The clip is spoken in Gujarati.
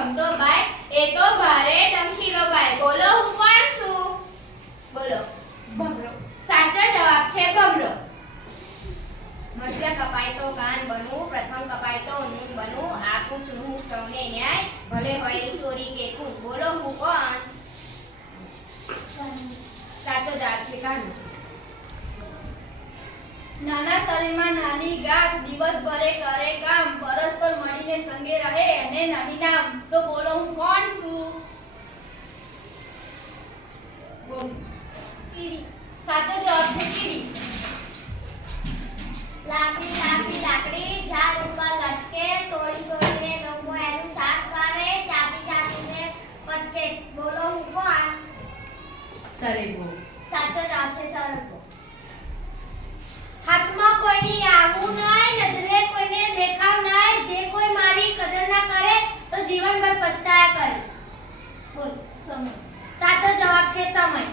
ગમતો ભાઈ એ તો ભારે ડંખીલો ભાઈ. બોલો હું કોણ છું? બોલો. ભમરો. સાચો જવાબ છે ભમરો. મધ્ય કપાય તો કાન બનવું, પ્રથમ કપાય તો ઊન બનવું, આ પૂછવું સૌને ન્યાય, ભલે હોય એ ચોરી કે ખૂન. બોલો હું કોણ? સાચો જવાબ છે કાનું. નાના શરીરમાં નાની ગાંઠ, દિવસભરે કરે કામ, પરસ્પર મળીને સંગે રહે અને નહીં નામ. તો બોલો હું કોણ છું? કીડી. સાચો જવાબ છે કીડી. લાકડી લાકડી લાકડી ઝાડ ઉપર લટકે, તોડી તોડીને લોકો એનું શાક કરે, ચાટી ચાટીને પટકે. બોલો હું કોણ? સરેબો. સાચો જવાબ છે સરગવો. હાથમાં કોઈની આવું નહીં, નજરે કોઈને દેખાવ નહીં, જે કોઈ મારી કદર ના કરે તો જીવનભર પછતાયા કરે. બોલ. સમય. સાચો જવાબ છે સમય.